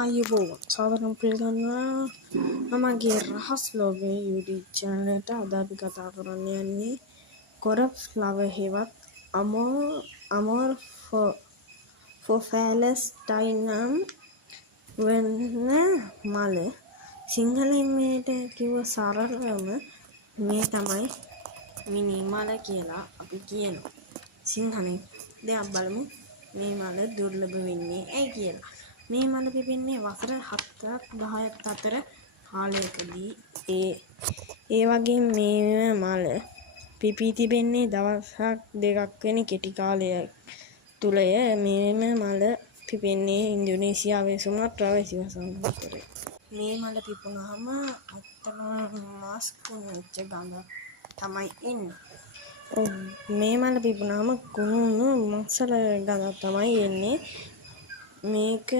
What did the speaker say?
ආයුබෝවන් සාදරයෙන් පිළිගන්නවා මගේ රහස් ලෝකයේ YouTube channel එකට අද අපි කතා කරන්න යන්නේ කොරප් ෆ්ලවර් හෙවත් අමෝර් ෆොෆැලස්ටයිනම් වෙන්න මල සිංහලෙන් මේට කිව්ව සරලවම මේ තමයි මිනි මල කියලා අපි කියනවා සිංහලෙන්. දැන් බලමු මේ මල දුර්ලභ වෙන්නේ ඇයි කියලා. මේ මල පිපෙන්නේ වසර 7ක් 10ක් අතර කාලයකදී. ඒ වගේම මේ මල පිපී තිබෙන්නේ දවසක් දෙකක් වෙන කෙටි කාලයක් තුලය. මේ මල පිපෙන්නේ ඉන්දුනීසියාවේ සුමාත්‍රාවේ සිවසංගතරේ. මේ මල පිපුණාම අත්තම මාස්ක් වෙච්ච ගඳ තමයි එන්නේ. මේ මල පිපුණාම කුණුණු මස්සල ගඳ තමයි එන්නේ. මේක